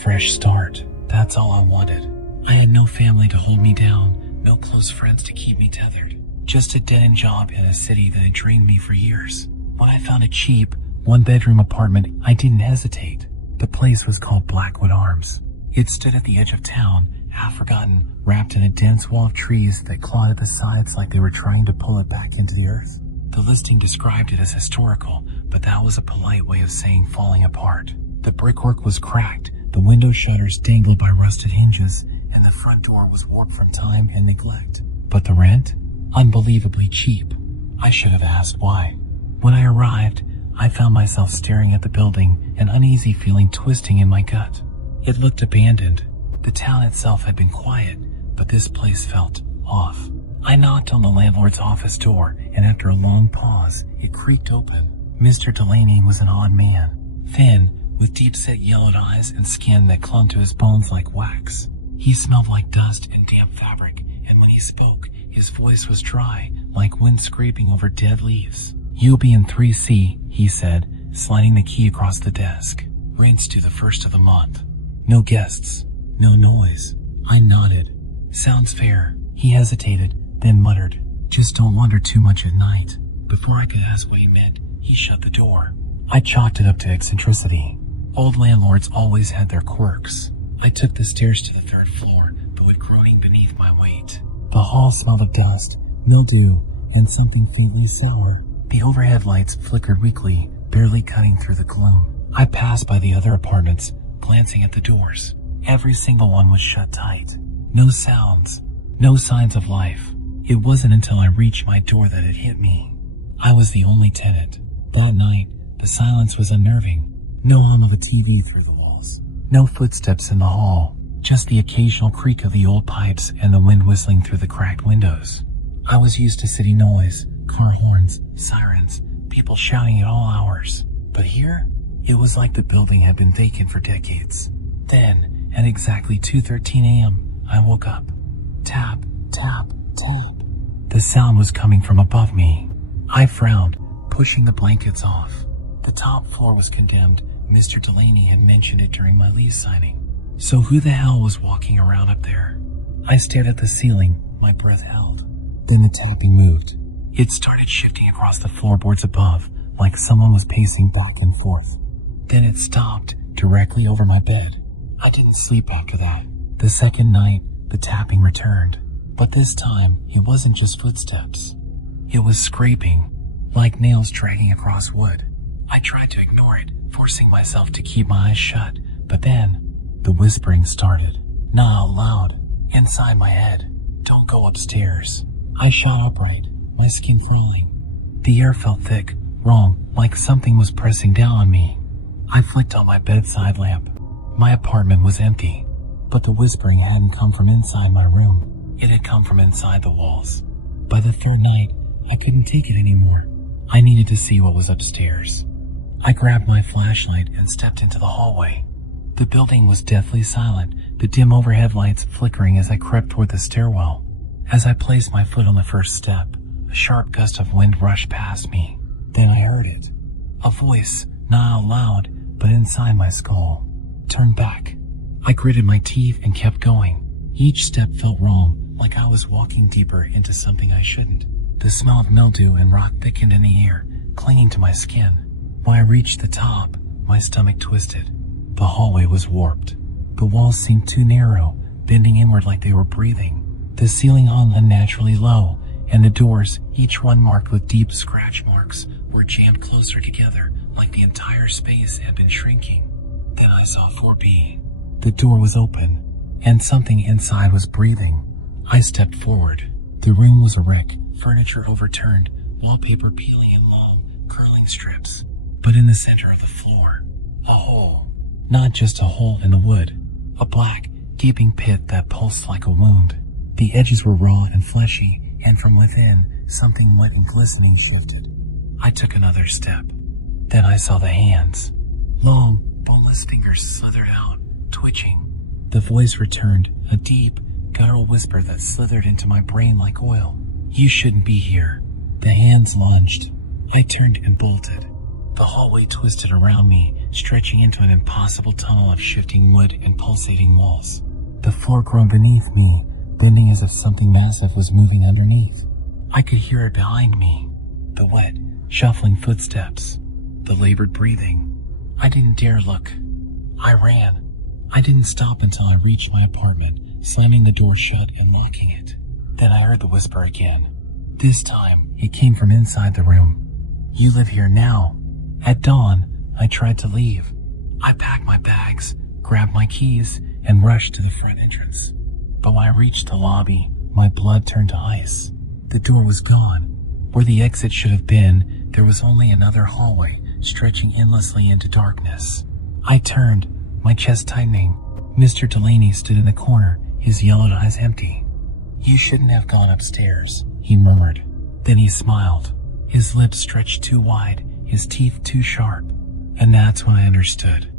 fresh start. That's all I wanted. I had no family to hold me down, no close friends to keep me tethered. Just a dead-end job in a city that had drained me for years. When I found a cheap, one-bedroom apartment, I didn't hesitate. The place was called Blackwood Arms. It stood at the edge of town, half forgotten, wrapped in a dense wall of trees that clawed at the sides like they were trying to pull it back into the earth. The listing described it as historical, but that was a polite way of saying falling apart. The brickwork was cracked, the window shutters dangled by rusted hinges, and the front door was warped from time and neglect. But the rent? Unbelievably cheap. I should have asked why. When I arrived, I found myself staring at the building, an uneasy feeling twisting in my gut. It looked abandoned. The town itself had been quiet, but this place felt off. I knocked on the landlord's office door, and after a long pause, it creaked open. Mr. Delaney was an odd man, thin, with deep-set yellowed eyes and skin that clung to his bones like wax. He smelled like dust and damp fabric, and when he spoke, his voice was dry, like wind scraping over dead leaves. "You'll be in 3C, he said, sliding the key across the desk. "Rent's due the 1st of the month. No guests, no noise." I nodded. "Sounds fair." He hesitated, then muttered, "Just don't wander too much at night." Before I could ask what he meant, he shut the door. I chalked it up to eccentricity. Old landlords always had their quirks. I took the stairs to the 3rd floor, but with groaning beneath my weight. The hall smelled of dust, mildew, and something faintly sour. The overhead lights flickered weakly, barely cutting through the gloom. I passed by the other apartments, glancing at the doors. Every single one was shut tight. No sounds, no signs of life. It wasn't until I reached my door that it hit me. I was the only tenant. That night, the silence was unnerving. No hum of a TV through the walls. No footsteps in the hall. Just the occasional creak of the old pipes and the wind whistling through the cracked windows. I was used to city noise, car horns, sirens, people shouting at all hours. But here, it was like the building had been vacant for decades. Then, at exactly 2:13 a.m., I woke up. Tap, tap, tap. The sound was coming from above me. I frowned, pushing the blankets off. The top floor was condemned. Mr. Delaney had mentioned it during my lease signing. So who the hell was walking around up there? I stared at the ceiling, my breath held. Then the tapping moved. It started shifting across the floorboards above, like someone was pacing back and forth. Then it stopped, directly over my bed. I didn't sleep after that. The second night, the tapping returned. But this time, it wasn't just footsteps. It was scraping, like nails dragging across wood. I tried to ignore it, forcing myself to keep my eyes shut, but then, the whispering started. Not out loud, inside my head. "Don't go upstairs." I shot upright, my skin crawling. The air felt thick, wrong, like something was pressing down on me. I flicked on my bedside lamp. My apartment was empty, but the whispering hadn't come from inside my room. It had come from inside the walls. By the 3rd night, I couldn't take it anymore. I needed to see what was upstairs. I grabbed my flashlight and stepped into the hallway. The building was deathly silent, the dim overhead lights flickering as I crept toward the stairwell. As I placed my foot on the first step, a sharp gust of wind rushed past me. Then I heard it. A voice, not out loud, but inside my skull. "Turn back." I gritted my teeth and kept going. Each step felt wrong, like I was walking deeper into something I shouldn't. The smell of mildew and rot thickened in the air, clinging to my skin. When I reached the top, my stomach twisted. The hallway was warped. The walls seemed too narrow, bending inward like they were breathing. The ceiling hung unnaturally low, and the doors, each one marked with deep scratch marks, were jammed closer together, like the entire space had been shrinking. Then I saw 4B. The door was open, and something inside was breathing. I stepped forward. The room was a wreck, furniture overturned, wallpaper peeling in long, curling strips. But in the center of the floor, a hole. Not just a hole in the wood. A black, gaping pit that pulsed like a wound. The edges were raw and fleshy, and from within, something wet and glistening shifted. I took another step. Then I saw the hands. Long, boneless fingers slithered out, twitching. The voice returned, a deep, guttural whisper that slithered into my brain like oil. "You shouldn't be here." The hands lunged. I turned and bolted. The hallway twisted around me, stretching into an impossible tunnel of shifting wood and pulsating walls. The floor groaned beneath me, bending as if something massive was moving underneath. I could hear it behind me. The wet, shuffling footsteps. The labored breathing. I didn't dare look. I ran. I didn't stop until I reached my apartment, slamming the door shut and locking it. Then I heard the whisper again. This time, it came from inside the room. You live here now. At dawn, I tried to leave. I packed my bags, grabbed my keys, and rushed to the front entrance. But when I reached the lobby, my blood turned to ice. The door was gone. Where the exit should have been, there was only another hallway, stretching endlessly into darkness. I turned, my chest tightening. Mr. Delaney stood in the corner, his yellow eyes empty. You shouldn't have gone upstairs, he murmured. Then he smiled. His lips stretched too wide, his teeth too sharp. And that's when I understood.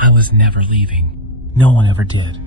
I was never leaving. No one ever did.